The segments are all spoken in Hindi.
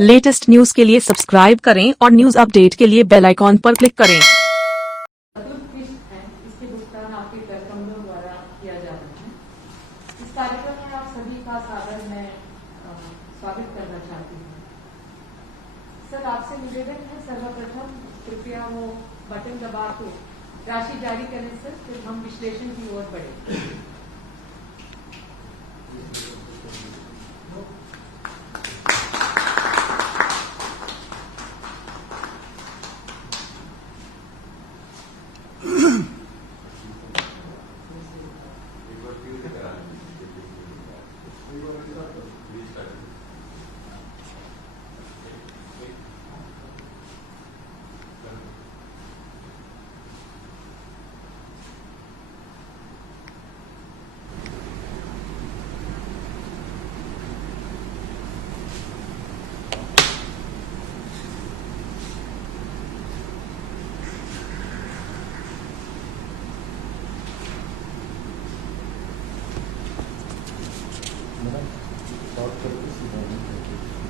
लेटेस्ट न्यूज के लिए सब्सक्राइब करें और न्यूज अपडेट के लिए बेल आइकॉन पर क्लिक करें। इसके भुगतान आपके कर कमलों द्वारा किया जा रहा है। इस कार्यक्रम में आप सभी का सादर मैं स्वागत करना चाहती हूँ। सर, आपसे निवेदन है, सर्वप्रथम कृपया वो बटन दबा के राशि जारी करें सर, फिर हम विश्लेषण की ओर बढ़े।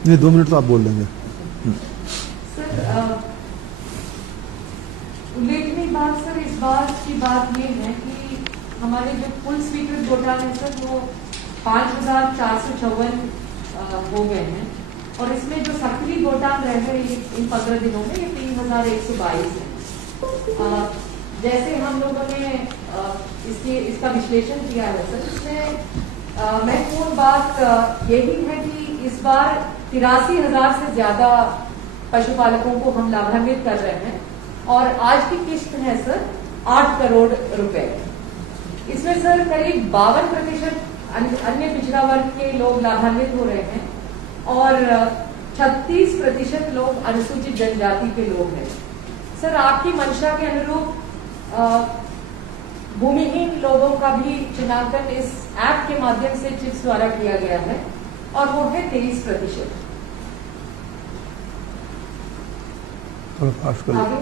नहीं, 2 मिनट तो आप बोल लेंगे। सर, उल्लेखनीय बात सर इस बात की बात ये है कि हमारे जो कुल स्वीकृत घोटाले हैं सर वो 5,454 हो गए हैं और इसमें जो सक्रिय घोटाले रह गए इन 15 दिनों में ये 3,122 है। जैसे हम लोगों ने इसका विश्लेषण किया है सर, इसमें महत्वपूर्ण बात यही है कि इस बार 83,000 से ज्यादा पशुपालकों को हम लाभान्वित कर रहे हैं और आज की किस्त है सर 8 करोड़ रुपए। इसमें सर करीब 52% अन्य पिछड़ा वर्ग के लोग लाभान्वित हो रहे हैं और 36% लोग अनुसूचित जनजाति के लोग हैं। सर, आपकी मंशा के अनुरूप भूमिहीन लोगों का भी चिन्हांकन इस ऐप के माध्यम से चिप्स द्वारा किया गया है और वो है 23%। आगे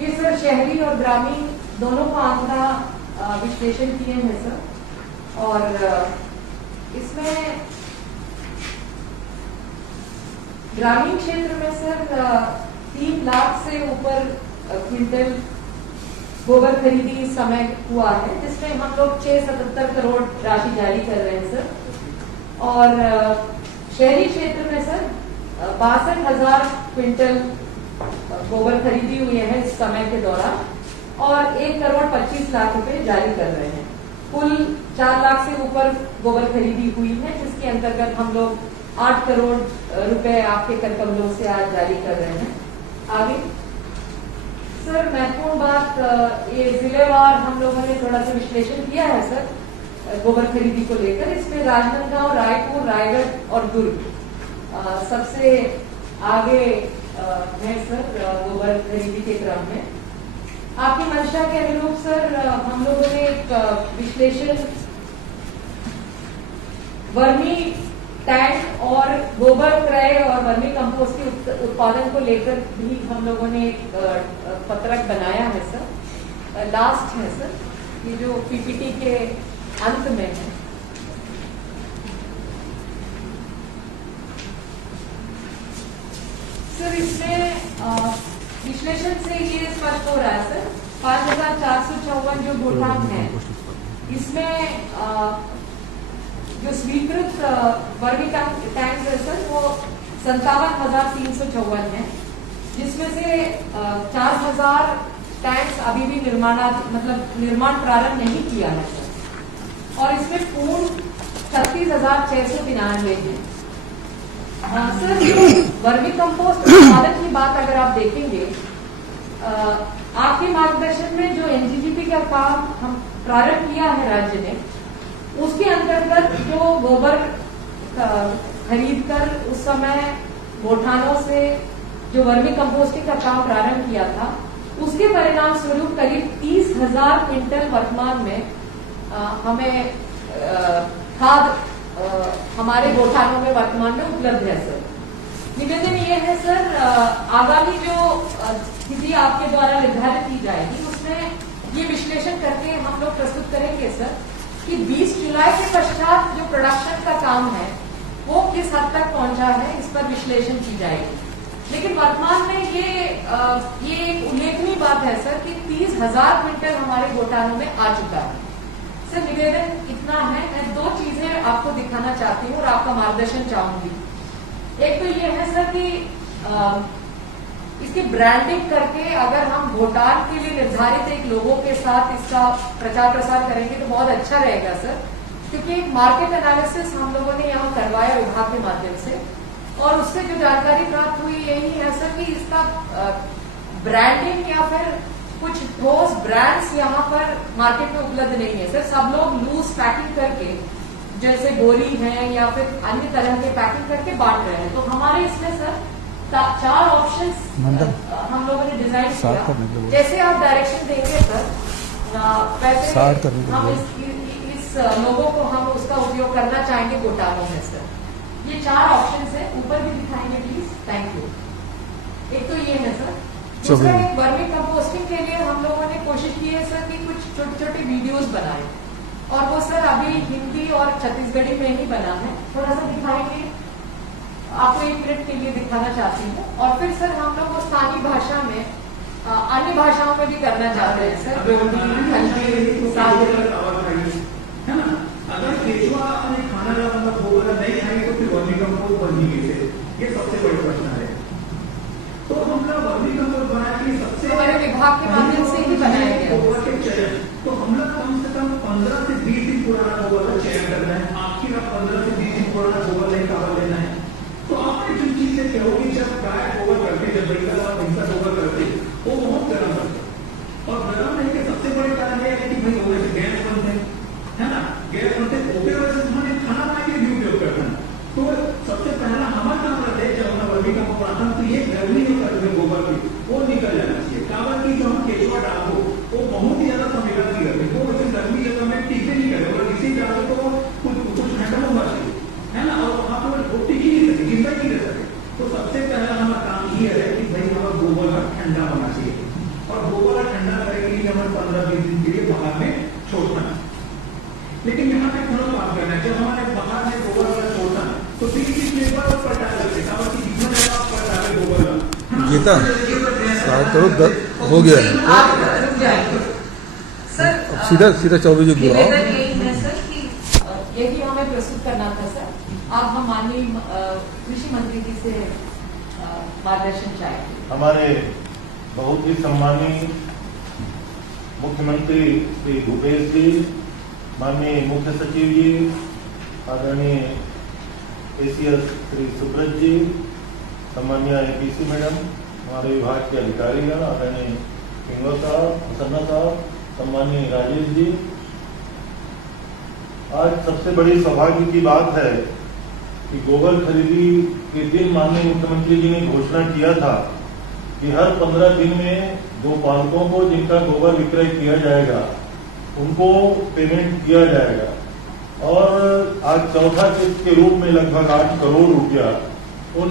ये सर शहरी और ग्रामीण दोनों का आंकड़ा विश्लेषण किए हैं सर और इसमें ग्रामीण क्षेत्र में सर 3 लाख से ऊपर क्विंटल गोबर खरीदी इस समय हुआ है, जिसमें हम लोग 677 करोड़ राशि जारी कर रहे हैं सर। और शहरी क्षेत्र में सर 62,000 क्विंटल गोबर खरीदी हुई है इस समय के दौरान और 1 करोड़ 25 लाख रुपए जारी कर रहे हैं। कुल 4 लाख से ऊपर गोबर खरीदी हुई है, जिसके अंतर्गत हम लोग 8 करोड़ रुपए आपके कर कमलों से आज जारी कर रहे हैं। आगे सर, महत्वपूर्ण बात ये जिलेवार हम लोगों ने थोड़ा सा विश्लेषण किया है सर गोबर खरीदी को लेकर। इसमें राजनांदगांव, रायपुर, रायगढ़ और दुर्ग सबसे आगे है सर गोबर खरीदी के क्रम में। आपकी मंशा के अनुरूप सर हम लोगों ने एक विश्लेषण वर्मी टैंक और गोबर क्रय और वर्मी कंपोस्ट के उत्पादन को लेकर भी हम लोगों ने एक पत्रक बनाया है सर। लास्ट है सर, ये जो पीपीटी के अंत में है। सर, इसमें विश्लेषण से ये स्पष्ट हो रहा है सर 5,454 जो घोटाले हैं, इसमें जो स्वीकृत वर्मी टैंक है सर वो 57,354 है, जिसमें से 4,000 टैंक्स अभी भी निर्माण प्रारंभ नहीं किया है सर और इसमें पूर्ण 36,693 है। सर, जो वर्मी कंपोस्ट उत्पादन की बात अगर आप देखेंगे, आपके मार्गदर्शन में जो एनजीजीपी का काम हम प्रारंभ किया है राज्य ने, उसके अंतर्गत जो गोबर खरीद कर उस समय गोठानों से जो वर्मी कंपोस्टिंग का काम प्रारंभ किया था, उसके परिणाम स्वरूप करीब 30,000 क्विंटल वर्तमान में हमें खाद हमारे गोठानों में वर्तमान में उपलब्ध है सर। निवेदन ये है सर, आगामी जो स्थिति आपके द्वारा निर्धारित की जाएगी उसमें ये विश्लेषण करके हम लोग प्रस्तुत करेंगे सर कि 20 जुलाई के पश्चात जो प्रोडक्शन का काम है वो किस हद तक पहुंचा है, इस पर विश्लेषण की जाएगी। लेकिन वर्तमान में ये एक उल्लेखनीय बात है सर कि 30,000 क्विंटल हमारे घोटालों में आ चुका है। सर निवेदन इतना है, मैं दो चीजें आपको दिखाना चाहती हूँ और आपका मार्गदर्शन चाहूंगी। एक तो ये है सर कि इसकी ब्रांडिंग करके अगर हम भोटाल के लिए निर्धारित एक लोगों के साथ इसका प्रचार प्रसार करेंगे तो बहुत अच्छा रहेगा सर, क्योंकि एक मार्केट एनालिसिस हम लोगों ने यहाँ करवाया विभाग के माध्यम से और उससे जो जानकारी प्राप्त हुई यही है सर कि इसका ब्रांडिंग या फिर कुछ ठोस ब्रांड्स यहाँ पर मार्केट में उपलब्ध नहीं है सर। सब लोग लूज पैकिंग करके जैसे गोरी है या फिर अन्य तरह के पैकिंग करके बांट रहे हैं। तो हमारे इसमें सर 4 ऑप्शंस हम लोगों ने डिजाइन किया। जैसे आप डायरेक्शन देंगे सर वैसे हम इस लोगों को हम उसका उपयोग करना चाहेंगे घोटालों में सर। ये 4 ऑप्शंस है, ऊपर भी दिखाएंगे प्लीज, थैंक यू। एक तो ये है सर, दूसरा एक वर्मी कंपोस्टिंग के लिए हम लोगों ने कोशिश की है सर कि कुछ छोटे छोटे वीडियोस बनाए और वो सर अभी हिंदी और छत्तीसगढ़ी में ही बना है। थोड़ा सा दिखाएंगे, आपको 1 मिनट के लिए दिखाना चाहती हूँ। और फिर सर हम लोग वो स्थानीय भाषा में अन्य भाषाओं में भी करना चाहते हैं सर। है ना, अगर केचुआ अपने खाना का मतलब गोबर नहीं खाएंगे तो फिर वर्मी कंपोस्ट बनेगी कैसे, ये सबसे बड़ी प्रश्न है। तो हम लोग वर्मी कंपोस्ट बनाने के लिए सबसे हमारे विभाग के माध्यम से ही बनाया गया गोबर के चयन, तो हम लोग कम से कम 15 से 20 दिन पुराना गोबर का चयन करना है। आपकी 15 से 20 दिन पुराना गोबर नहीं काबर लेना है। तो आपने जिन चीज से कहोगी जब गाय गोबर करते, जब बैल और भैंसा गोबर करते, वो बहुत गर्म होते और गर्म नहीं के सबसे बड़े कारण है कि भाई गोबर से गैस बनते है ना, गैस बनते ओके वजह से हमारे खाना पानी के भी उपयोग करना है। तो सबसे पहला हमारा काम रहता है जब हम वर्मी कंपोस्ट बनाते हैं तो ये गर्मी नहीं करते गोबर की, वो निकल जाना चाहिए। काबर की जो हम केचुआ डालो वो बहुत ही ज्यादा सम्मेलन नहीं करते, वो वैसे गर्मी जगह में टीके नहीं करे और इसी डालो तो कुछ ठंडा होगा चाहिए, है ना, और वहां पर वो टिकी नहीं रहती, जिंदा नहीं रह सकते। तो सबसे पहला हमारा काम ये है कि भाई हमारा गोबर का ठंडा होना चाहिए और गोबर का ठंडा करने के लिए हमें 15-20 दिन के लिए बाहर में छोड़ना है। लेकिन यहाँ पे थोड़ा बात करना है, जब हमारे बाहर में गोबर वाला छोड़ना तो फिर किस पेपर पर डाल सकते हैं, और जितना जगह आप पर डाले गोबर का गीता करो हो गया है आप रुक जाएंगे सर। सीधा 24 बुलाओ। निवेदन यही है सर कि यही हमें प्रस्तुत करना था सर। आप हम माननीय कृषि मंत्री जी से मार्गदर्शन चाहेंगे। हमारे बहुत ही सम्मानीय मुख्यमंत्री श्री भूपेश जी, माननीय मुख्य सचिव जी, आदरणीय एसीएस श्री सुब्रत जी, सम्मानीय एपीसी मैडम, हमारे विभाग के अधिकारीगण, आदरणीय पिंगो साहब, प्रसन्ना साहब, सम्मानीय राजेश जी। आज सबसे बड़ी सौभाग्य की बात है कि गोबर खरीदी के दिन माननीय मुख्यमंत्री जी ने घोषणा किया था कि हर 15 दिन में गोपालकों को जिनका गोबर विक्रय किया जाएगा उनको पेमेंट किया जाएगा और आज चौथा किस्त के रूप में लगभग 8 करोड़ रुपया उन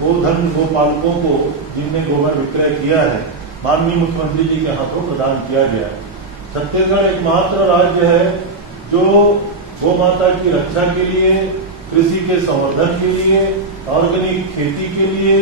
गोधन गोपालकों को जिनने गोबर विक्रय किया है माननीय मुख्यमंत्री जी के हाथों प्रदान किया गया है। छत्तीसगढ़ एकमात्र राज्य है जो गौ माता की रक्षा के लिए, कृषि के संवर्धन के लिए, ऑर्गेनिक खेती के लिए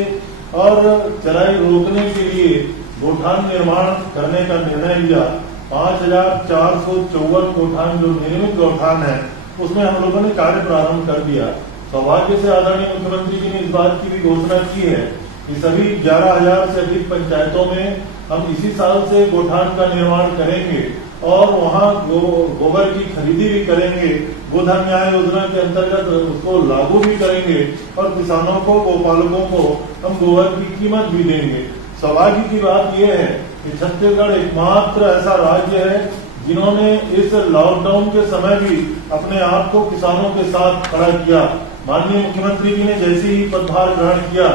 और चराई रोकने के लिए गोठान निर्माण करने का निर्णय लिया। 5,454 गोठान जो निर्मित गोठान है उसमें हम लोगों ने कार्य प्रारंभ कर दिया। सौभाग्य से आदरणीय मुख्यमंत्री जी ने इस बात की भी घोषणा की है कि सभी 11,000 से अधिक पंचायतों में हम इसी साल से गोठान का निर्माण करेंगे और वहां गोबर की खरीदी भी करेंगे, गोधन न्याय योजना के अंतर्गत उसको लागू भी करेंगे और किसानों को, गोपालकों को हम गोबर की कीमत भी देंगे। सौभाग्य की बात यह है कि छत्तीसगढ़ एकमात्र ऐसा राज्य है जिन्होंने इस लॉकडाउन के समय भी अपने आप को किसानों के साथ खड़ा किया। माननीय मुख्यमंत्री जी ने जैसे ही पदभार ग्रहण किया,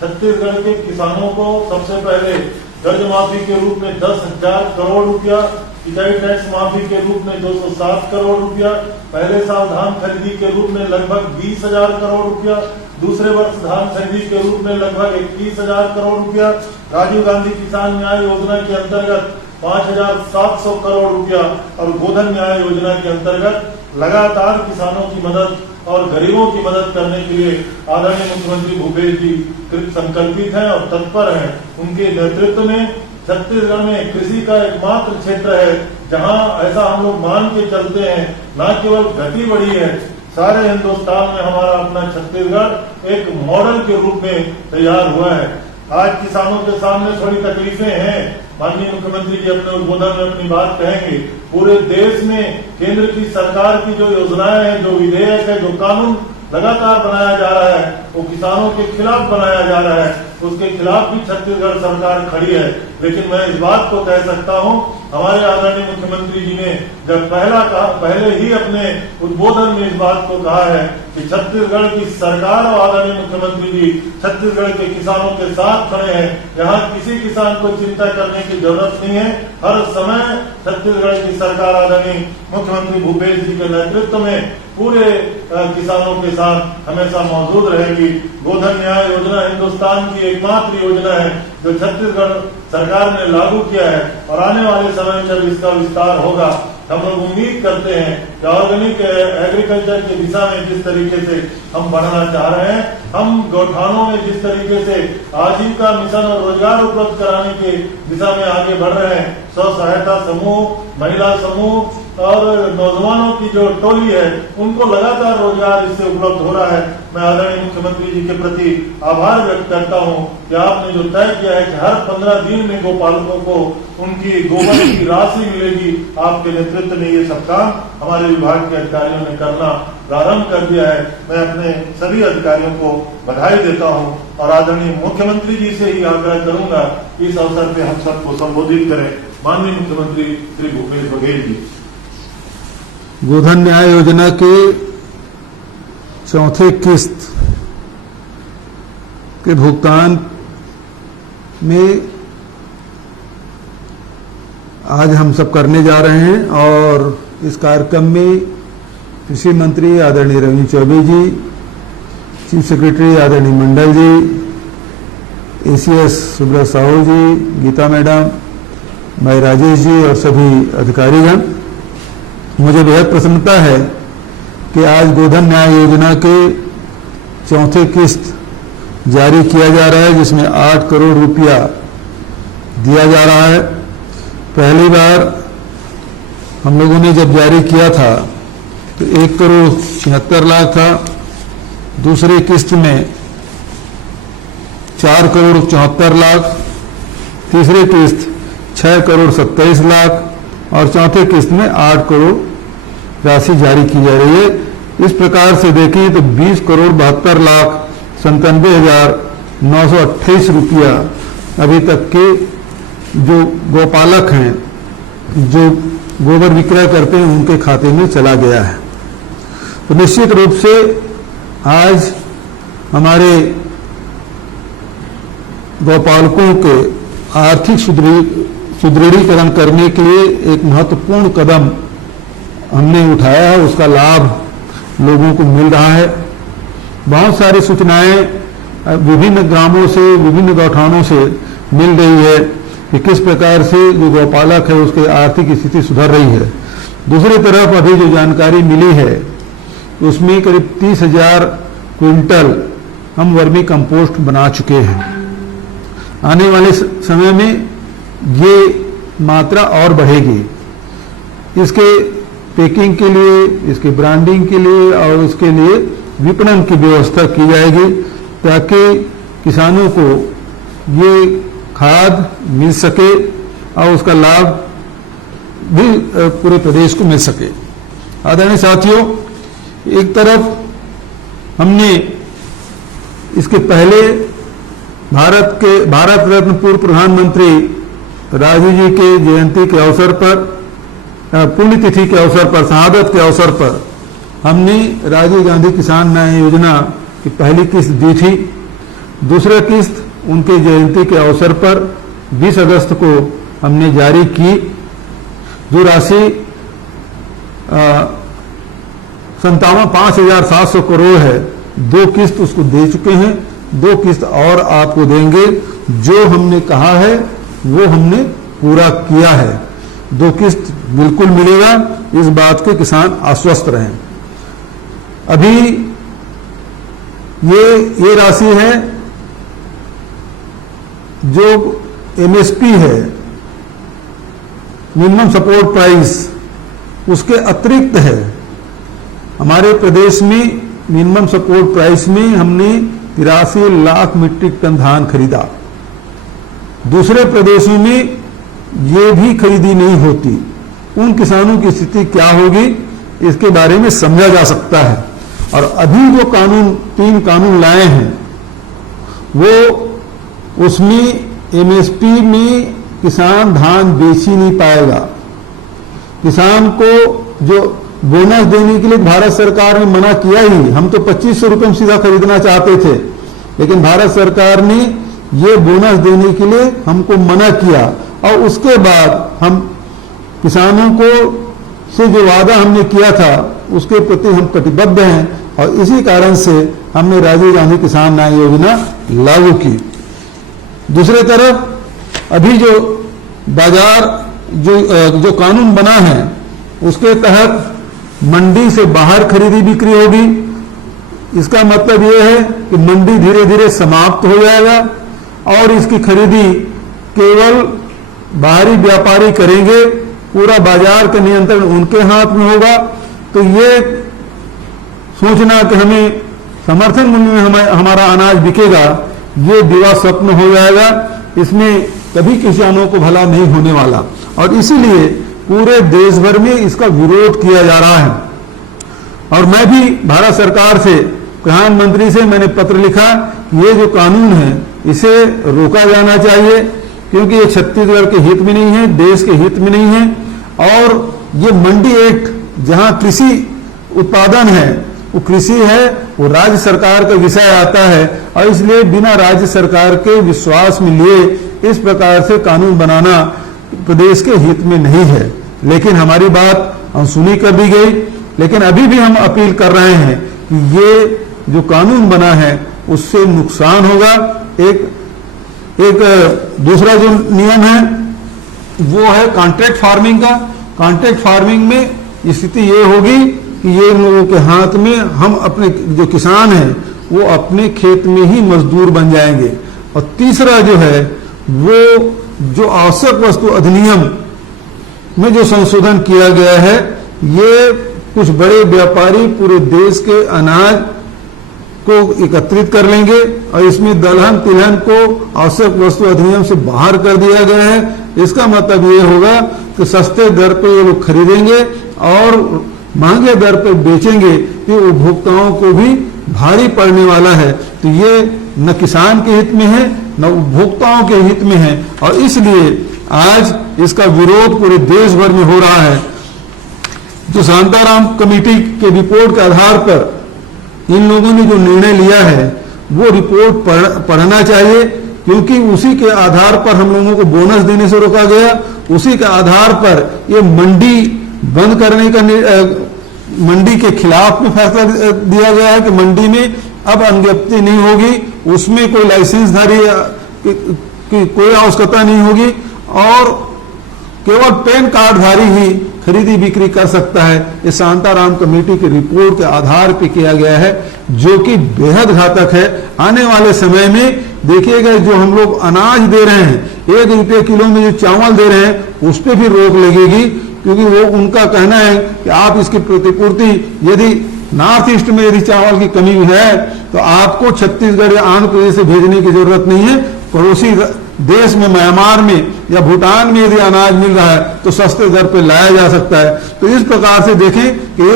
छत्तीसगढ़ के किसानों को सबसे पहले कर्ज माफी के रूप में 10,000 करोड़ रुपया, सिंचाई टैक्स माफी के रूप में 207 करोड़ रुपया, पहले साल धान खरीदी के रूप में लगभग 20,000 करोड़ रुपया, दूसरे वर्ष धान खरीदी के रूप में लगभग 21,000 करोड़ रुपया, राजीव गांधी किसान न्याय योजना के अंतर्गत 5,700 करोड़ रुपया और गोधन न्याय योजना के अंतर्गत लगातार किसानों की मदद और गरीबों की मदद करने के लिए आदरणीय मुख्यमंत्री भूपेश जी कृत संकल्पित हैं और तत्पर हैं। उनके नेतृत्व में छत्तीसगढ़ में कृषि का एकमात्र क्षेत्र है जहां ऐसा हम लोग मान के चलते हैं, न केवल गति बढ़ी है, सारे हिंदुस्तान में हमारा अपना छत्तीसगढ़ एक मॉडल के रूप में तैयार हुआ है। आज किसानों के सामने थोड़ी तकलीफें हैं, माननीय मुख्यमंत्री जी अपने उद्बोधन में अपनी बात कहेंगे। पूरे देश में केंद्र की सरकार की जो योजनाएं हैं, जो विधेयक है, जो कानून लगातार बनाया जा रहा है, वो किसानों के खिलाफ बनाया जा रहा है, उसके खिलाफ भी छत्तीसगढ़ सरकार खड़ी है। लेकिन मैं इस बात को कह सकता हूं, हमारे आदरणीय मुख्यमंत्री जी ने जब पहले ही अपने उद्बोधन में इस बात को कहा है कि छत्तीसगढ़ की सरकार और आदरणीय मुख्यमंत्री जी छत्तीसगढ़ के किसानों के साथ खड़े हैं। यहाँ किसी किसान को चिंता करने की जरूरत नहीं है। हर समय छत्तीसगढ़ की सरकार आदरणीय मुख्यमंत्री भूपेश जी के नेतृत्व में पूरे किसानों के साथ हमेशा मौजूद रहेगी। गोधन न्याय योजना हिंदुस्तान की एकमात्र योजना है जो छत्तीसगढ़ सरकार ने लागू किया है और आने वाले समय में जब इसका विस्तार होगा, हम लोग उम्मीद करते हैं कि ऑर्गेनिक एग्रीकल्चर की दिशा में जिस तरीके से हम बढ़ना चाह रहे हैं, हम गौठानों में जिस तरीके से आजीविका मिशन और रोजगार उपलब्ध कराने की दिशा में आगे बढ़ रहे हैं, स्व सहायता समूह, महिला समूह और नौजवानों की जो टोली है, उनको लगातार रोजगार इससे उपलब्ध हो रहा है। मैं आदरणीय मुख्यमंत्री जी के प्रति आभार व्यक्त करता हूं कि आपने जो तय किया है कि हर 15 दिन में गोपालकों को उनकी गोबर की राशि मिलेगी, आपके नेतृत्व में ये सब काम हमारे विभाग के अधिकारियों ने करना प्रारंभ कर दिया है। मैं अपने सभी अधिकारियों को बधाई देता हूं और आदरणीय मुख्यमंत्री जी से ही आग्रह करूंगा कि इस अवसर पे हम सबको संबोधित करें। माननीय मुख्यमंत्री श्री भूपेश बघेल जी। गोधन न्याय योजना के चौथे किस्त के भुगतान में आज हम सब करने जा रहे हैं और इस कार्यक्रम में कृषि मंत्री आदरणीय रविंद्र चौबे जी, चीफ सेक्रेटरी आदरणीय मंडल जी, एसीएस सुब्रत साहू जी, गीता मैडम, मैं राजेश जी और सभी अधिकारीगण। मुझे बेहद प्रसन्नता है कि आज गोधन न्याय योजना के चौथे किस्त जारी किया जा रहा है, जिसमें 8 करोड़ रुपया दिया जा रहा है। पहली बार हम लोगों ने जब जारी किया था तो 1 करोड़ 76 लाख था, दूसरी किस्त में 4 करोड़ 74 लाख, तीसरी किस्त 6 करोड़ 27 लाख और चौथे किस्त में 8 करोड़ राशि जारी की जा रही है। इस प्रकार से देखें तो 20 करोड़ 72 लाख 97,928 रुपया अभी तक के जो गोपालक हैं, जो गोबर विक्रय करते हैं, उनके खाते में चला गया है। तो निश्चित रूप से आज हमारे गौपालकों के आर्थिक सुदृढ़ीकरण करने के लिए एक महत्वपूर्ण कदम हमने उठाया है, उसका लाभ लोगों को मिल रहा है। बहुत सारी सूचनाएं विभिन्न ग्रामों से, विभिन्न गौठानों से मिल रही है कि किस प्रकार से जो गौपालक है उसके आर्थिक स्थिति सुधर रही है। दूसरी तरफ अभी जो जानकारी मिली है उसमें करीब 30,000 क्विंटल हम वर्मी कंपोस्ट बना चुके हैं। आने वाले समय में ये मात्रा और बढ़ेगी। इसके पैकिंग के लिए, इसके ब्रांडिंग के लिए और उसके लिए विपणन की व्यवस्था की जाएगी ताकि किसानों को ये खाद मिल सके और उसका लाभ भी पूरे प्रदेश को मिल सके। आदरणीय साथियों, एक तरफ हमने इसके पहले भारत रत्न पूर्व प्रधानमंत्री राजीव जी के जयंती के अवसर पर, पुण्यतिथि के अवसर पर, शहादत के अवसर पर हमने राजीव गांधी किसान न्याय योजना की पहली किस्त दी थी। दूसरा किस्त उनके जयंती के अवसर पर 20 अगस्त को हमने जारी की, जो राशि 5,700 करोड़ है। 2 किस्त उसको दे चुके हैं, 2 किस्त और आपको देंगे। जो हमने कहा है वो हमने पूरा किया है। 2 किस्त बिल्कुल मिलेगा, इस बात के किसान आश्वस्त रहें। अभी ये राशि है जो एमएसपी है, मिनिमम सपोर्ट प्राइस, उसके अतिरिक्त है। हमारे प्रदेश में मिनिमम सपोर्ट प्राइस में हमने 83 लाख मीट्रिक टन धान खरीदा। दूसरे प्रदेशों में ये भी खरीदी नहीं होती। उन किसानों की स्थिति क्या होगी, इसके बारे में समझा जा सकता है। और अभी जो 3 कानून लाए हैं, वो उसमें एमएसपी में किसान धान बेच ही नहीं पाएगा। किसान को जो बोनस देने के लिए भारत सरकार ने मना किया ही, हम तो 2500 रुपये में सीधा खरीदना चाहते थे, लेकिन भारत सरकार ने ये बोनस देने के लिए हमको मना किया। और उसके बाद हम किसानों को से जो वादा हमने किया था उसके प्रति हम कटिबद्ध हैं, और इसी कारण से हमने राजीव गांधी किसान न्याय योजना लागू की। दूसरे तरफ अभी जो बाजार जो कानून बना है, उसके तहत मंडी से बाहर खरीदी बिक्री होगी। इसका मतलब यह है कि मंडी धीरे धीरे समाप्त हो जाएगा और इसकी खरीदी केवल बाहरी व्यापारी करेंगे, पूरा बाजार का नियंत्रण उनके हाथ में होगा। तो ये सोचना कि हमें समर्थन मूल्य में हमारा अनाज बिकेगा, ये दिवा स्वप्न हो जाएगा। इसमें कभी किसानों को भला नहीं होने वाला, और इसीलिए पूरे देश भर में इसका विरोध किया जा रहा है। और मैं भी भारत सरकार से, प्रधानमंत्री से मैंने पत्र लिखा, ये जो कानून है इसे रोका जाना चाहिए, क्योंकि ये छत्तीसगढ़ के हित में नहीं है, देश के हित में नहीं है। और ये मंडी एक्ट, जहां कृषि उत्पादन है, वो कृषि है, वो राज्य सरकार का विषय आता है, और इसलिए बिना राज्य सरकार के विश्वास में लिए इस प्रकार से कानून बनाना प्रदेश के हित में नहीं है। लेकिन हमारी बात अनसुनी कर दी गई। लेकिन अभी भी हम अपील कर रहे हैं कि ये जो कानून बना है उससे नुकसान होगा। एक दूसरा जो नियम है वो है कॉन्ट्रैक्ट फार्मिंग का। कॉन्ट्रैक्ट फार्मिंग में स्थिति ये होगी कि ये लोगों के हाथ में, हम अपने जो किसान हैं वो अपने खेत में ही मजदूर बन जाएंगे। और तीसरा जो है वो जो आवश्यक वस्तु अधिनियम में जो संशोधन किया गया है, ये कुछ बड़े व्यापारी पूरे देश के अनाज को एकत्रित कर लेंगे, और इसमें दलहन तिलहन को आवश्यक वस्तु अधिनियम से बाहर कर दिया गया है। इसका मतलब ये होगा कि सस्ते दर पर ये लोग खरीदेंगे और महंगे दर पर बेचेंगे, ये उपभोक्ताओं को भी भारी पड़ने वाला है। तो ये न किसान के हित में है न उपभोक्ताओं के हित में है, और इसलिए आज इसका विरोध पूरे देश भर में हो रहा है। जो शांताराम कमेटी के रिपोर्ट के आधार पर इन लोगों ने जो निर्णय लिया है वो रिपोर्ट पढ़ना चाहिए, क्योंकि उसी के आधार पर हम लोगों को बोनस देने से रोका गया। उसी के आधार पर ये मंडी बंद करने का, मंडी के खिलाफ में फैसला दिया गया है कि मंडी में अब अनगिनती नहीं होगी, उसमें कोई लाइसेंसधारी की कोई आवश्यकता नहीं होगी, और केवल पैन कार्डधारी ही खरीदी बिक्री कर सकता है। ये शांताराम कमेटी की रिपोर्ट के आधार पर किया गया है, जो कि बेहद घातक है। आने वाले समय में देखिएगा, जो हम लोग अनाज दे रहे हैं, 1 रुपये किलो में जो चावल दे रहे हैं, उस पर भी रोक लगेगी, क्योंकि वो उनका कहना है कि आप इसकी प्रतिपूर्ति, यदि नॉर्थ ईस्ट में यदि चावल की कमी है तो आपको छत्तीसगढ़ या आंध्र प्रदेश से भेजने की जरूरत नहीं है। पड़ोसी देश में, म्यांमार में या भूटान में यदि अनाज मिल रहा है तो सस्ते दर पर लाया जा सकता है। तो इस प्रकार से देखें कि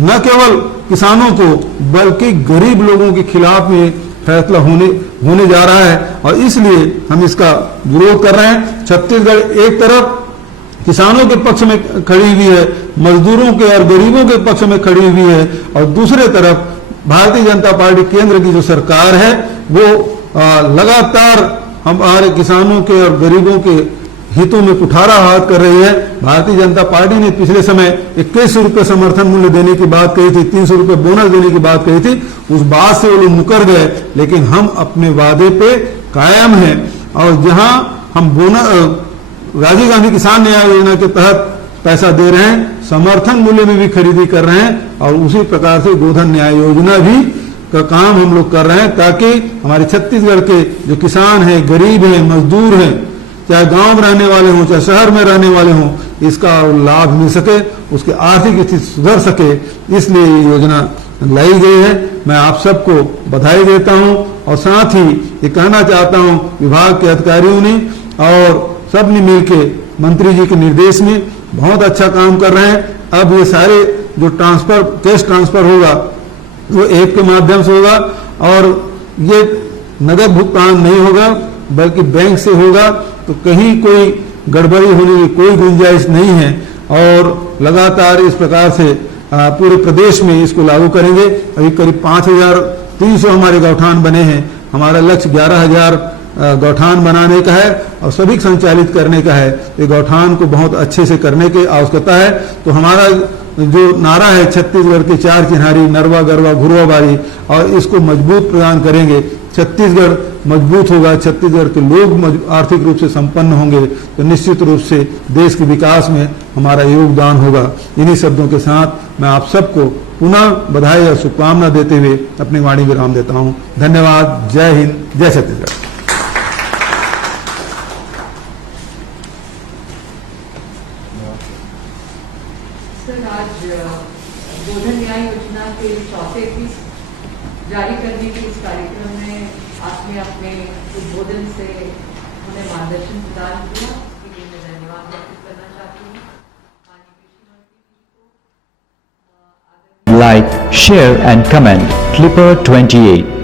न केवल किसानों को बल्कि गरीब लोगों के खिलाफ में फैसला होने जा रहा है, और इसलिए हम इसका विरोध कर रहे हैं। छत्तीसगढ़ एक तरफ किसानों के पक्ष में खड़ी हुई है, मजदूरों के और गरीबों के पक्ष में खड़ी हुई है, और दूसरे तरफ भारतीय जनता पार्टी केंद्र की जो सरकार है वो लगातार हमारे किसानों के और गरीबों के हितों में कुठारा हाथ कर रही है। भारतीय जनता पार्टी ने पिछले समय 2100 रुपये समर्थन मूल्य देने की बात कही थी, 300 रुपये बोनस देने की बात कही थी, उस बात से वो लोग मुकर गए। लेकिन हम अपने वादे पे कायम हैं, और जहां हम राजीव गांधी किसान न्याय योजना के तहत पैसा दे रहे हैं, समर्थन मूल्य में भी खरीदी कर रहे हैं और उसी प्रकार से गोधन न्याय योजना भी का काम हम लोग कर रहे हैं, ताकि हमारे छत्तीसगढ़ के जो किसान हैं, गरीब हैं, मजदूर हैं, चाहे गांव में रहने वाले हों चाहे शहर में रहने वाले हों, इसका लाभ मिल सके, उसकी आर्थिक स्थिति सुधर सके, इसलिए ये योजना लाई गई है। मैं आप सबको बधाई देता हूं और साथ ही ये कहना चाहता हूं विभाग के अधिकारियों ने और सबने मिलकर मंत्री जी के निर्देश में बहुत अच्छा काम कर रहे हैं। अब ये सारे जो ट्रांसफर, कैश ट्रांसफर होगा वो ऐप के माध्यम से होगा और ये नगद भुगतान नहीं होगा बल्कि बैंक से होगा, तो कहीं कोई गड़बड़ी होने की कोई गुंजाइश नहीं है और लगातार इस प्रकार से पूरे प्रदेश में इसको लागू करेंगे। अभी करीब 5300 हमारे गौठान बने हैं, हमारा लक्ष्य 11,000 गौठान बनाने का है और सभी संचालित करने का है। ये गौठान को बहुत अच्छे से करने की आवश्यकता है। तो हमारा जो नारा है छत्तीसगढ़ के चार चिन्हारी, नरवा गरवा घुरवा बारी, और इसको मजबूत प्रदान करेंगे। छत्तीसगढ़ मजबूत होगा, छत्तीसगढ़ के लोग आर्थिक रूप से संपन्न होंगे तो निश्चित रूप से देश के विकास में हमारा योगदान होगा। इन्हीं शब्दों के साथ मैं आप सबको पुनः बधाई और शुभकामना देते हुए अपनी वाणी विराम देता हूं। धन्यवाद। जय हिंद, जय छत्तीसगढ़। सर, आज गोधन न्याय योजना के चौथे किस्त जारी करने के इस कार्यक्रम में आपने अपने उद्बोधन से हमें मार्गदर्शन प्रदान किया, इसके लिए मैं धन्यवाद व्यक्त करना चाहती हूँ। माननीय कृषि मंत्री जी को Like, share and comment. Clipper 28